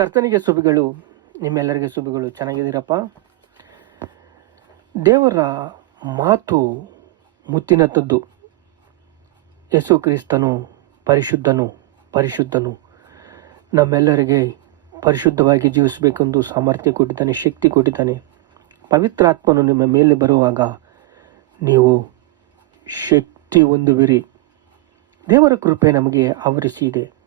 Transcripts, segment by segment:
ಕರ್ತನಿಗೆ ಸುಬಿಗಳು ನಿಮ್ಮೆಲ್ಲರಿಗೆ ಸುಬಿಗಳು ಚೆನ್ನಾಗಿದ್ದೀರಪ್ಪ? ದೇವರ ಮಾತು ಮುತ್ತಿನತ್ತದ್ದು. ಯೇಸು ಕ್ರಿಸ್ತನು ಪರಿಶುದ್ಧನು ಪರಿಶುದ್ಧನು. ನಮ್ಮೆಲ್ಲರಿಗೆ ಪರಿಶುದ್ಧವಾಗಿ ಜೀವಿಸಬೇಕೆಂದು ಸಾಮರ್ಥ್ಯ ಕೊಟ್ಟಿದ್ದಾನೆ, ಶಕ್ತಿ ಕೊಟ್ಟಿದ್ದಾನೆ. ಪವಿತ್ರಾತ್ಮನು ನಿಮ್ಮ ಮೇಲೆ ಬರುವಾಗ ನೀವು ಶಕ್ತಿ ಹೊಂದುವಿರಿ. ದೇವರ ಕೃಪೆ ನಮಗೆ ಆವರಿಸಿ ಇದೆ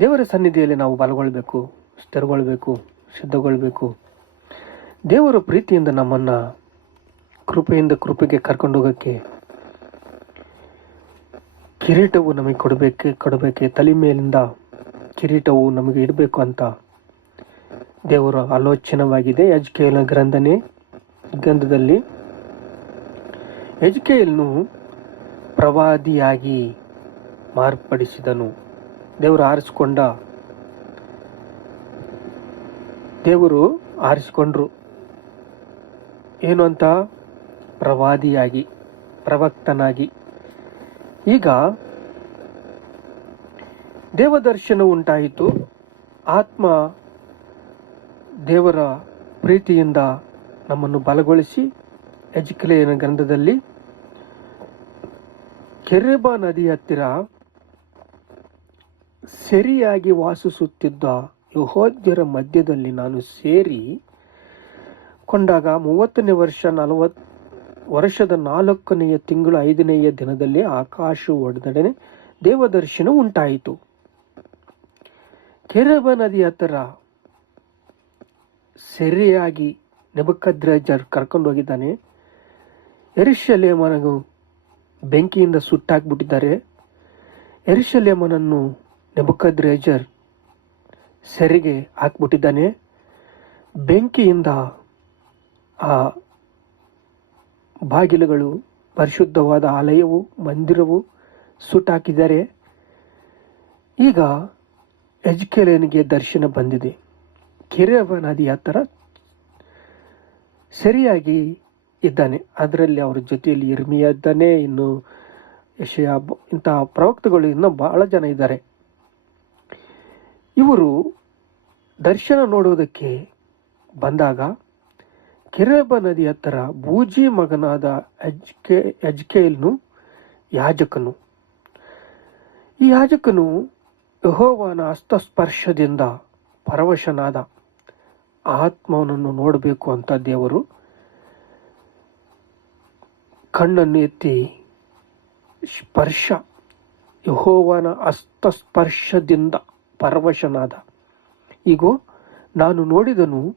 ದೇವರ ಸನ್ನಿಧಿಯಲ್ಲಿ ನಾವು ಬಲಗೊಳ್ಬೇಕು ಸ್ಥಿರಗೊಳ್ಬೇಕು, ಸಿದ್ಧಗೊಳ್ಬೇಕು. ದೇವರ ಪ್ರೀತಿಯಿಂದ ನಮ್ಮನ್ನು ಕೃಪೆಯಿಂದ ಕೃಪೆಗೆ ಕರ್ಕೊಂಡೋಗೋಕ್ಕೆ ಕಿರೀಟವು ನಮಗೆ ಕೊಡಬೇಕೆ ಕೊಡಬೇಕೆ, ತಲೆ ಮೇಲಿಂದ ಕಿರೀಟವು ನಮಗೆ ಇಡಬೇಕು ಅಂತ ದೇವರ ಆಲೋಚನವಾಗಿದೆ. ಎಜ್ಕೇಲ್ ಗ್ರಂಥನೆ, ಗ್ರಂಥದಲ್ಲಿ ಎಜ್ಕೇಲ್ನು ಪ್ರವಾದಿಯಾಗಿ ಮಾರ್ಪಡಿಸಿದನು. ದೇವರು ಆರಿಸಿಕೊಂಡ ದೇವರು ಆರಿಸಿಕೊಂಡ್ರು. ಏನು ಅಂತ? ಪ್ರವಾದಿಯಾಗಿ, ಪ್ರವಕ್ತನಾಗಿ. ಈಗ ದೇವದರ್ಶನ ಉಂಟಾಯಿತು. ಆತ್ಮ ದೇವರ ಪ್ರೀತಿಯಿಂದ ನಮ್ಮನ್ನು ಬಲಗೊಳಿಸಿ ಎಜ್ಕಲೇನ ಗ್ರಂಥದಲ್ಲಿ ಕೆರೆಬಾ ನದಿ ಹತ್ತಿರ ಸರಿಯಾಗಿ ವಾಸಿಸುತ್ತಿದ್ದ ಯಹೋದ್ಯರ ಮಧ್ಯದಲ್ಲಿ ನಾನು ಸೇರಿ ಕೊಂಡಾಗ ಮೂವತ್ತನೇ ವರ್ಷ ನಲವತ್ ವರ್ಷದ ನಾಲ್ಕನೆಯ ತಿಂಗಳು ಐದನೆಯ ದಿನದಲ್ಲಿ ಆಕಾಶ ಒಡೆದಡನೆ ದೇವದರ್ಶನ ಉಂಟಾಯಿತು. ಕೆರೆಬ ನದಿ ಹತ್ತಿರ ಸೆರೆಯಾಗಿ ನೆಬಕದ್ರಜರ್ ಕರ್ಕೊಂಡು ಹೋಗಿದ್ದಾನೆ ಎರಿಶಲೇಮನಗೂ ಬೆಂಕಿಯಿಂದ ಸುಟ್ಟಾಕ್ಬಿಟ್ಟಿದ್ದಾರೆ. ಎರಿಶಲೇಮನನ್ನು ನೆಬಕದ್ರೇಜರ್ ಸೆರೆಗೆ ಹಾಕ್ಬಿಟ್ಟಿದ್ದಾನೆ. ಬೆಂಕಿಯಿಂದ ಆ ಬಾಗಿಲುಗಳು, ಪರಿಶುದ್ಧವಾದ ಆಲಯವು, ಮಂದಿರವು ಸುಟ್ಟಾಕಿದ್ದಾರೆ. ಈಗ ಎಜ್ಕೇಲನಿಗೆ ದರ್ಶನ ಬಂದಿದೆ. ಕೆರೆವ ನದಿ ಹತ್ತಿರ ಸರಿಯಾಗಿ ಇದ್ದಾನೆ. ಅದರಲ್ಲಿ ಅವರ ಜೊತೆಯಲ್ಲಿ ಇರ್ಮಿಯ ಇದ್ದಾನೆ. ಇನ್ನು ಯಶಯ ಇಂತಹ ಪ್ರವಕ್ತಗಳು ಇನ್ನೂ ಬಹಳ ಜನ ಇದ್ದಾರೆ. ಇವರು ದರ್ಶನ ನೋಡೋದಕ್ಕೆ ಬಂದಾಗ ಕೆರೆಬ ನದಿ ಹತ್ತಿರ ಬೂಜಿ ಮಗನಾದ ಎಜ್ಕೆ ಅಜ್ಕೇಲ್ನು ಯಾಜಕನು. ಈ ಯಾಜಕನು ಯಹೋವನ ಹಸ್ತಸ್ಪರ್ಶದಿಂದ ಪರವಶನಾದ ಆತ್ಮವನನ್ನು ನೋಡಬೇಕು ಅಂತ ದೇವರು ಕಣ್ಣನ್ನು ಎತ್ತಿ ಸ್ಪರ್ಶ, ಯಹೋವನ ಹಸ್ತಸ್ಪರ್ಶದಿಂದ ಪರವಶನಾದ. ಈಗೋ ನಾನು ನೋಡಿದನು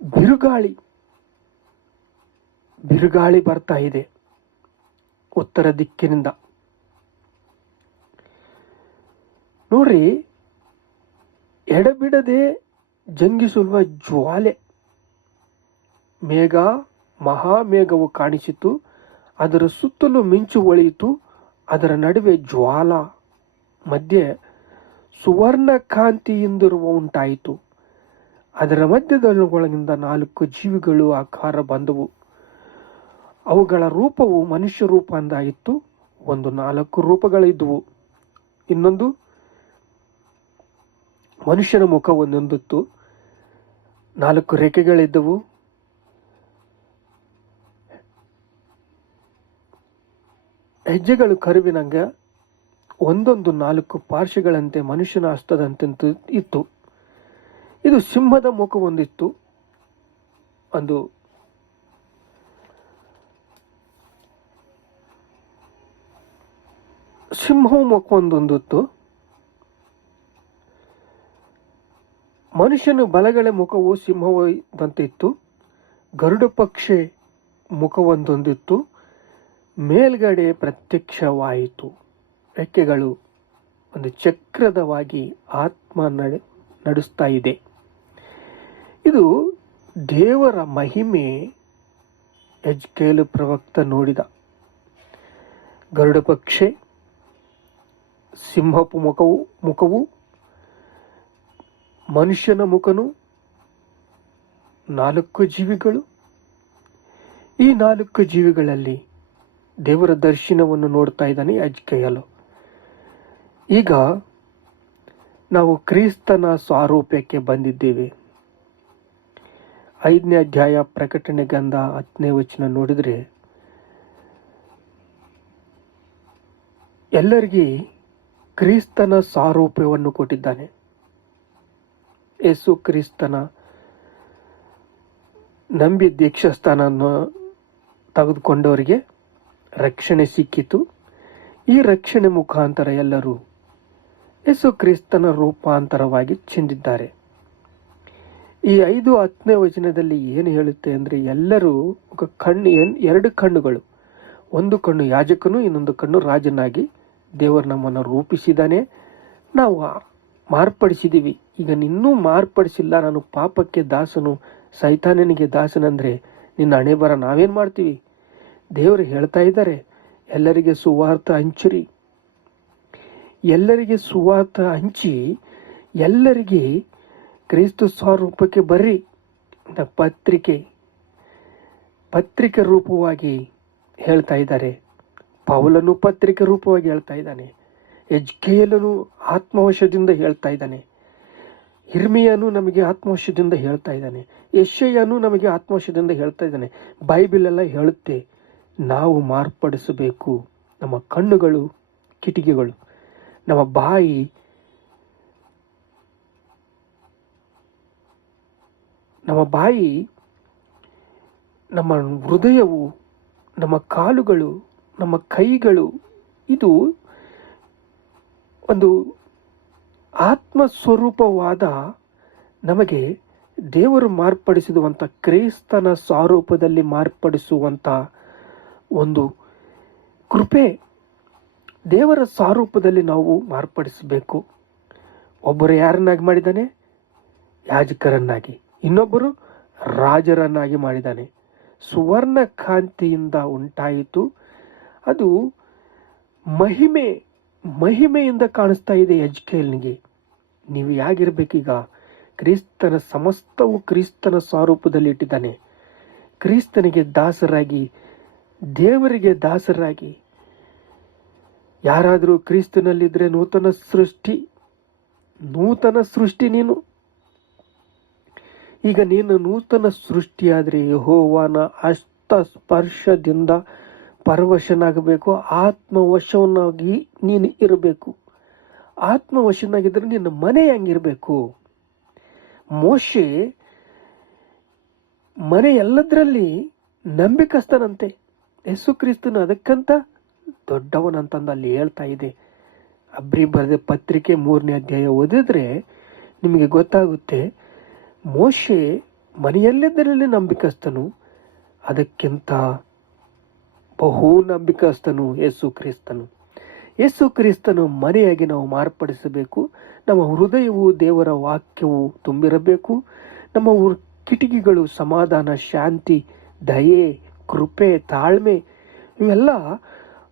ಬಿರುಗಾಳಿ ಬಿರುಗಾಳಿ ಬರ್ತಾ ಇದೆ ಉತ್ತರ ದಿಕ್ಕಿನಿಂದ. ನೋಡ್ರಿ, ಎಡಬಿಡದೆ ಜಂಗಿಸುವ ಜ್ವಾಲೆ, ಮೇಘ, ಮಹಾಮೇಘವು ಕಾಣಿಸಿತು, ಅದರ ಸುತ್ತಲೂ ಮಿಂಚು ಒಳೆಯಿತು. ಅದರ ನಡುವೆ ಜ್ವಾಲ, ಮಧ್ಯೆ ಸುವರ್ಣ ಕಾಂತಿಯಿಂದಿರುವ ಉಂಟಾಯಿತು. ಅದರ ಮಧ್ಯದೊಳಗಿಂದ ನಾಲ್ಕು ಜೀವಿಗಳು ಆಕಾರ ಬಂದವು. ಅವುಗಳ ರೂಪವು ಮನುಷ್ಯ ರೂಪ ಅಂದಾಯಿತು ಒಂದು ನಾಲ್ಕು ರೂಪಗಳಿದ್ದವು. ಇನ್ನೊಂದು ಮನುಷ್ಯನ ಮುಖ ಒಂದೊಂದಿತ್ತು ನಾಲ್ಕು ರೇಖೆಗಳಿದ್ದವು. ಹೆಜ್ಜೆಗಳು ಕರುವಿನಂಗೆ ಒಂದೊಂದು ನಾಲ್ಕು ಪಾರ್ಶ್ವಗಳಂತೆ ಮನುಷ್ಯನ ಹಸ್ತದಂತೆ ಇತ್ತು. ಇದು ಸಿಂಹದ ಮುಖ ಒಂದಿತ್ತು ಒಂದು ಸಿಂಹವು ಮುಖ ಒಂದೊಂದಿತ್ತು ಮನುಷ್ಯನ ಬಲಗಳ ಮುಖವು ಸಿಂಹದಂತೆ ಇತ್ತು ಗರುಡ ಪಕ್ಷಿ ಮುಖವೊಂದೊಂದಿತ್ತು. ಮೇಲ್ಗಡೆ ಪ್ರತ್ಯಕ್ಷವಾಯಿತು. ರೆಕ್ಕೆಗಳು ಒಂದು ಚಕ್ರದವಾಗಿ ಆತ್ಮ ನಡೆ, ನಡೆಸ್ತಾ ಇದೆ. ಇದು ದೇವರ ಮಹಿಮೆ ಯಜ್ಕೇಲು ಪ್ರವಕ್ತ ನೋಡಿದ. ಗರುಡ ಪಕ್ಷೆ, ಸಿಂಹಪು ಮುಖವು ಮುಖವು, ಮನುಷ್ಯನ ಮುಖನು, ನಾಲ್ಕು ಜೀವಿಗಳು. ಈ ನಾಲ್ಕು ಜೀವಿಗಳಲ್ಲಿ ದೇವರ ದರ್ಶನವನ್ನು ನೋಡ್ತಾ ಇದ್ದಾನೆ ಅಜ್ಕೆಯಲು ಈಗ ನಾವು ಕ್ರಿಸ್ತನ ಸ್ವಾರೂಪ್ಯಕ್ಕೆ ಬಂದಿದ್ದೇವೆ. ಐದನೇ ಅಧ್ಯಾಯ ಪ್ರಕಟಣೆ ಗಂಧ ಹತ್ತನೇ ವಚನ ನೋಡಿದರೆ, ಎಲ್ಲರಿಗೆ ಕ್ರಿಸ್ತನ ಸಾರೂಪ್ಯವನ್ನು ಕೊಟ್ಟಿದ್ದಾನೆ. ಯೇಸು ಕ್ರಿಸ್ತನ ನಂಬಿ ದೀಕ್ಷಾಸ್ಥಾನವನ್ನು ತೆಗೆದುಕೊಂಡವರಿಗೆ ರಕ್ಷಣೆ ಸಿಕ್ಕಿತು. ಈ ರಕ್ಷಣೆ ಮುಖಾಂತರ ಎಲ್ಲರೂ ಯೇಸು ಕ್ರಿಸ್ತನ ರೂಪಾಂತರವಾಗಿ ಚೆಂದಿದ್ದಾರೆ. ಈ ಐದು ಹತ್ತನೇ ವಚನದಲ್ಲಿ ಏನು ಹೇಳುತ್ತೆ ಅಂದರೆ ಎಲ್ಲರೂ ಕಣ್ಣು, ಎರಡು ಕಣ್ಣುಗಳು, ಒಂದು ಕಣ್ಣು ಯಾಜಕನು, ಇನ್ನೊಂದು ಕಣ್ಣು ರಾಜನಾಗಿ ದೇವರು ನಮ್ಮನ್ನು ರೂಪಿಸಿದ್ದಾನೆ. ನಾವು ಮಾರ್ಪಡಿಸಿದೀವಿ ಈಗ ನಿನ್ನೂ ಮಾರ್ಪಡಿಸಿಲ್ಲ. ನಾನು ಪಾಪಕ್ಕೆ ದಾಸನು, ಸೈತಾನನಿಗೆ ದಾಸನಂದ್ರೆ ನಿನ್ನ ಹಣೆ ಬರ ನಾವೇನು ಮಾಡ್ತೀವಿ? ದೇವರು ಹೇಳ್ತಾ ಇದ್ದಾರೆ, ಎಲ್ಲರಿಗೆ ಸುವಾರ್ಥ ಹಂಚಿರಿ. ಎಲ್ಲರಿಗೆ ಸುವಾರ್ಥ ಹಂಚಿ, ಎಲ್ಲರಿಗೆ ಕ್ರಿಸ್ತ ಸ್ವರೂಪಕ್ಕೆ ಬರ್ರಿ. ಅಂತ ಪತ್ರಿಕೆ ಪತ್ರಿಕೆ ರೂಪವಾಗಿ ಹೇಳ್ತಾ ಇದ್ದಾರೆ. ಪೌಲನು ಪತ್ರಿಕೆ ರೂಪವಾಗಿ ಹೇಳ್ತಾ ಇದ್ದಾನೆ. ಎಜ್ಕೇಲನು ಆತ್ಮವಶದಿಂದ ಹೇಳ್ತಾ ಇದ್ದಾನೆ. ಹಿರ್ಮಿಯನು ನಮಗೆ ಆತ್ಮವಶದಿಂದ ಹೇಳ್ತಾ ಇದ್ದಾನೆ. ಯಶಯ್ಯನು ನಮಗೆ ಆತ್ಮವಶದಿಂದ ಹೇಳ್ತಾ ಇದ್ದಾನೆ. ಬೈಬಲ್ ಎಲ್ಲ ಹೇಳುತ್ತೆ. ನಾವು ಮಾರ್ಪಡಿಸಬೇಕು. ನಮ್ಮ ಕಣ್ಣುಗಳು ಕಿಟಿಕಿಗಳು. ನಮ್ಮ ಬಾಯಿ ನಮ್ಮ ಬಾಯಿ ನಮ್ಮ ಹೃದಯವು, ನಮ್ಮ ಕಾಲುಗಳು, ನಮ್ಮ ಕೈಗಳು, ಇದು ಒಂದು ಆತ್ಮ ಸ್ವರೂಪವಾದ ನಮಗೆ ದೇವರು ಮಾರ್ಪಡಿಸಿರುವಂಥ ಕ್ರೈಸ್ತನ ಸ್ವರೂಪದಲ್ಲಿ ಮಾರ್ಪಡಿಸುವಂಥ ಒಂದು ಕೃಪೆ ದೇವರ ಸ್ವರೂಪದಲ್ಲಿ ನಾವು ಮಾರ್ಪಡಿಸಬೇಕು. ಒಬ್ಬರು ಯಾರನ್ನಾಗಿ ಮಾಡಿದ್ದಾನೆ? ಯಾಜಕರನ್ನಾಗಿ. ಇನ್ನೊಬ್ಬರು ರಾಜರನ್ನಾಗಿ ಮಾಡಿದ್ದಾನೆ. ಸುವರ್ಣ ಕಾಂತಿಯಿಂದ ಉಂಟಾಯಿತು. ಅದು ಮಹಿಮೆ, ಮಹಿಮೆಯಿಂದ ಕಾಣಿಸ್ತಾ ಇದೆ ಯಜ್ಕೇಲ್ನಿಗೆ ನೀವು ಯಾಗಿರ್ಬೇಕೀಗ? ಕ್ರಿಸ್ತನ ಸಮಸ್ತವು ಕ್ರಿಸ್ತನ ಸ್ವರೂಪದಲ್ಲಿ ಇಟ್ಟಿದ್ದಾನೆ. ಕ್ರಿಸ್ತನಿಗೆ ದಾಸರಾಗಿ ದೇವರಿಗೆ ದಾಸರಾಗಿ. ಯಾರಾದರೂ ಕ್ರಿಸ್ತನಲ್ಲಿದ್ದರೆ ನೂತನ ಸೃಷ್ಟಿ ನೂತನ ಸೃಷ್ಟಿ ನೀನು. ಈಗ ನೀನು ನೂತನ ಸೃಷ್ಟಿಯಾದರೆ ಯಹೋವನ ಅಷ್ಟ ಸ್ಪರ್ಶದಿಂದ ಪರವಶನಾಗಬೇಕು, ಆತ್ಮವಶವನ್ನಾಗಿ ನೀನು ಇರಬೇಕು. ಆತ್ಮವಶನಾಗಿದ್ದರೆ ನಿನ್ನ ಮನೆ ಹೆಂಗಿರಬೇಕು? ಮೋಶೆ ಮನೆ ಎಲ್ಲದರಲ್ಲಿ ನಂಬಿಕಸ್ತನಂತೆ ಯೇಸು ಕ್ರಿಸ್ತನು ಅದಕ್ಕಂತ ದೊಡ್ಡವನಂತಂದು ಅಲ್ಲಿ ಹೇಳ್ತಾ ಇದೆ. ಅಬ್ರಿ ಬರೆದ ಪತ್ರಿಕೆ ಮೂರನೇ ಅಧ್ಯಾಯ ಓದಿದ್ರೆ ನಿಮಗೆ ಗೊತ್ತಾಗುತ್ತೆ, ಮೋಶೆ ಮನೆಯಲ್ಲಿದ್ದರಲ್ಲಿ ನಂಬಿಕಸ್ತನು ಅದಕ್ಕಿಂತ ಬಹು ನಂಬಿಕಸ್ತನು ಯೇಸು ಕ್ರಿಸ್ತನು. ಯೇಸು ಕ್ರಿಸ್ತನು ಮನೆಯಾಗಿ ನಾವು ಮಾರ್ಪಡಿಸಬೇಕು, ನಮ್ಮ ಹೃದಯವು ದೇವರ ವಾಕ್ಯವು ತುಂಬಿರಬೇಕು, ನಮ್ಮ ಕಿಟಕಿಗಳು ಸಮಾಧಾನ, ಶಾಂತಿ, ದಯೆ ಕೃಪೆ, ತಾಳ್ಮೆ ಇವೆಲ್ಲ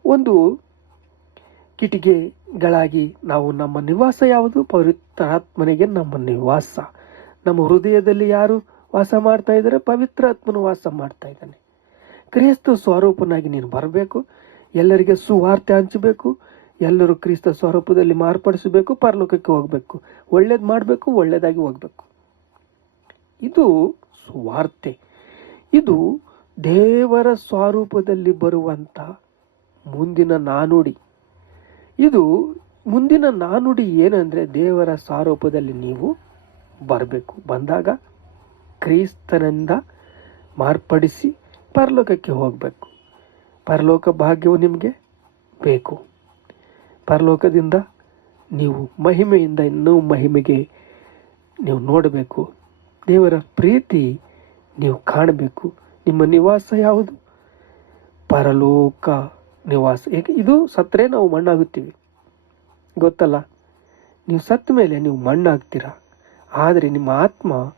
ಒಂದು ಕಿಟಿಗೆಗಳಾಗಿ ನಾವು ನಮ್ಮ ನಿವಾಸ ಯಾವುದು? ಪವಿತ್ರಾತ್ಮನಿಗೆ ನಮ್ಮ ನಿವಾಸ. ನಮ್ಮ ಹೃದಯದಲ್ಲಿ ಯಾರು ವಾಸ ಮಾಡ್ತಾ ಇದ್ದಾರೆ? ಪವಿತ್ರಾತ್ಮನು ವಾಸ ಮಾಡ್ತಾ ಇದ್ದಾನೆ. ಕ್ರಿಸ್ತ ಸ್ವರೂಪನಾಗಿ ನೀನು ಬರಬೇಕು. ಎಲ್ಲರಿಗೆ ಸುವಾರ್ತೆ ಹಂಚಬೇಕು. ಎಲ್ಲರೂ ಕ್ರಿಸ್ತ ಸ್ವರೂಪದಲ್ಲಿ ಮಾರ್ಪಡಿಸಬೇಕು. ಪರಲೋಕಕ್ಕೆ ಹೋಗಬೇಕು. ಒಳ್ಳೇದು ಮಾಡಬೇಕು, ಒಳ್ಳೇದಾಗಿ ಹೋಗ್ಬೇಕು. ಇದು ಸುವಾರ್ತೆ. ಇದು ದೇವರ ಸ್ವರೂಪದಲ್ಲಿ ಬರುವಂಥ ಮುಂದಿನ ನಾನುಡಿ. ಇದು ಮುಂದಿನ ನಾನುಡಿ ಏನಂದರೆ ದೇವರ ಸ್ವರೂಪದಲ್ಲಿ ನೀವು ಬರಬೇಕು. ಬಂದಾಗ ಕ್ರಿಸ್ತನಿಂದ ಮಾರ್ಪಡಿಸಿ ಪರಲೋಕಕ್ಕೆ ಹೋಗಬೇಕು. ಪರಲೋಕ ಭಾಗ್ಯವು ನಿಮಗೆ ಬೇಕು. ಪರಲೋಕದಿಂದ ನೀವು ಮಹಿಮೆಯಿಂದ ಇನ್ನೂ ಮಹಿಮೆಗೆ ನೀವು ನೋಡಬೇಕು. ದೇವರ ಪ್ರೀತಿ ನೀವು ಕಾಣಬೇಕು. ನಿಮ್ಮ ನಿವಾಸ ಯಾವುದು? ಪರಲೋಕ ನಿವಾಸ. ಏಕೆ? ಇದು ಸತ್ತರೆ ನಾವು ಮಣ್ಣಾಗುತ್ತೀವಿ. ಗೊತ್ತಲ್ಲ? ನೀವು ಸತ್ತ ಮೇಲೆ ನೀವು ಮಣ್ಣಾಗ್ತೀರ? ಆದರೆ ನಿಮ್ಮ ಆತ್ಮ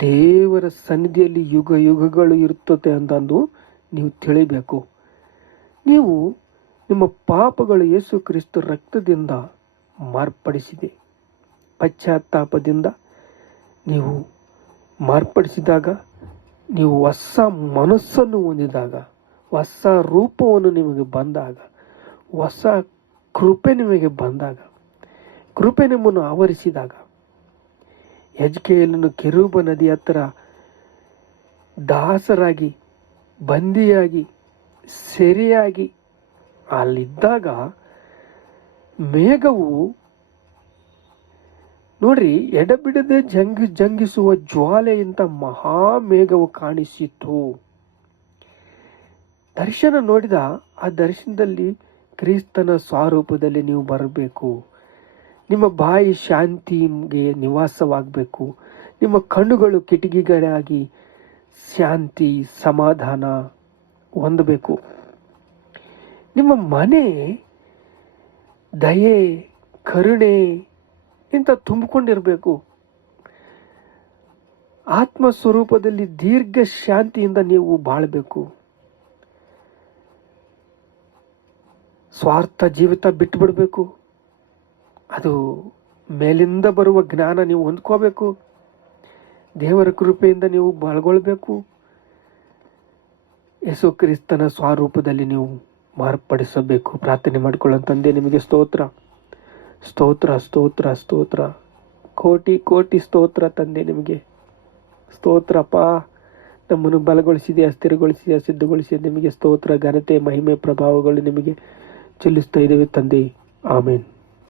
ದೇವರ ಸನ್ನಿಧಿಯಲ್ಲಿ ಯುಗ ಯುಗಗಳು ಇರುತ್ತದೆ ಅಂತಂದು ನೀವು ತಿಳಿಬೇಕು. ನೀವು ನಿಮ್ಮ ಪಾಪಗಳು ಯೇಸು ಕ್ರಿಸ್ತು ರಕ್ತದಿಂದ ಮಾರ್ಪಡಿಸಿದೆ. ಪಶ್ಚಾತ್ತಾಪದಿಂದ ನೀವು ಮಾರ್ಪಡಿಸಿದಾಗ ನೀವು ಹೊಸ ಮನಸ್ಸನ್ನು ಹೊಂದಿದಾಗ, ಹೊಸ ರೂಪವನ್ನು ನಿಮಗೆ ಬಂದಾಗ, ಹೊಸ ಕೃಪೆ ನಿಮಗೆ ಬಂದಾಗ, ಕೃಪೆ ನಿಮ್ಮನ್ನು ಆವರಿಸಿದಾಗ ಹೆಜ್ಕೇಲನ್ನು ಕೆರೂಬ ನದಿ ಹತ್ತಿರ ದಾಸರಾಗಿ, ಬಂದಿಯಾಗಿ, ಸೆರೆಯಾಗಿ ಅಲ್ಲಿದ್ದಾಗ ಮೇಘವು ನೋಡ್ರಿ, ಎಡಬಿಡದೆ ಜಂಗಿ, ಜಂಗಿಸುವ ಜ್ವಾಲೆಯಿಂದ ಮಹಾ ಮೇಘವು ಕಾಣಿಸಿತು ದರ್ಶನ ನೋಡಿದ, ಆ ದರ್ಶನದಲ್ಲಿ ಕ್ರಿಸ್ತನ ಸ್ವರೂಪದಲ್ಲಿ ನೀವು ಬರಬೇಕು. ನಿಮ್ಮ ಬಾಯಿ ಶಾಂತಿಗೆ ನಿವಾಸವಾಗಬೇಕು. ನಿಮ್ಮ ಕಣ್ಣುಗಳು ಕಿಟಕಿಗಳಾಗಿ ಶಾಂತಿ, ಸಮಾಧಾನ ಹೊಂದಬೇಕು. ನಿಮ್ಮ ಮನೆ, ದಯೆ, ಕರುಣೆ ಇಂಥ ತುಂಬಿಕೊಂಡಿರಬೇಕು. ಆತ್ಮ ಸ್ವರೂಪದಲ್ಲಿ ದೀರ್ಘ ಶಾಂತಿಯಿಂದ ನೀವು ಬಾಳಬೇಕು. ಸ್ವಾರ್ಥ ಜೀವಿತ ಬಿಟ್ಟು ಬಿಡಬೇಕು ಅದು ಮೇಲಿಂದ ಬರುವ ಜ್ಞಾನ ನೀವು ಹೊಂದ್ಕೋಬೇಕು. ದೇವರ ಕೃಪೆಯಿಂದ ನೀವು ಬಾಳ್ಗೊಳ್ಬೇಕು. ಯೇಸು ಕ್ರಿಸ್ತನ ಸ್ವರೂಪದಲ್ಲಿ ನೀವು ಮಾರ್ಪಡಿಸಬೇಕು. ಪ್ರಾರ್ಥನೆ ಮಾಡಿಕೊಳ್ಳೋ ತಂದೆ ನಿಮಗೆ ಸ್ತೋತ್ರ. ಸ್ತೋತ್ರ ಸ್ತೋತ್ರ ಸ್ತೋತ್ರ. ಕೋಟಿ ಕೋಟಿ ಸ್ತೋತ್ರ ತಂದೆ ನಿಮಗೆ. ಸ್ತೋತ್ರಪ್ಪ, ನಮ್ಮನ್ನು ಬಲಗೊಳಿಸಿದೆಯಾ, ಸ್ಥಿರಗೊಳಿಸಿದೆಯಾ ಸಿದ್ಧಗೊಳಿಸಿ ನಿಮಗೆ ಸ್ತೋತ್ರ, ಘನತೆ, ಮಹಿಮೆ, ಪ್ರಭಾವಗಳು ನಿಮಗೆ ಚೆಲ್ಲಿಸ್ತಾ ಇದ್ದೇವೆ ತಂದೆ. ಆಮೇನ್.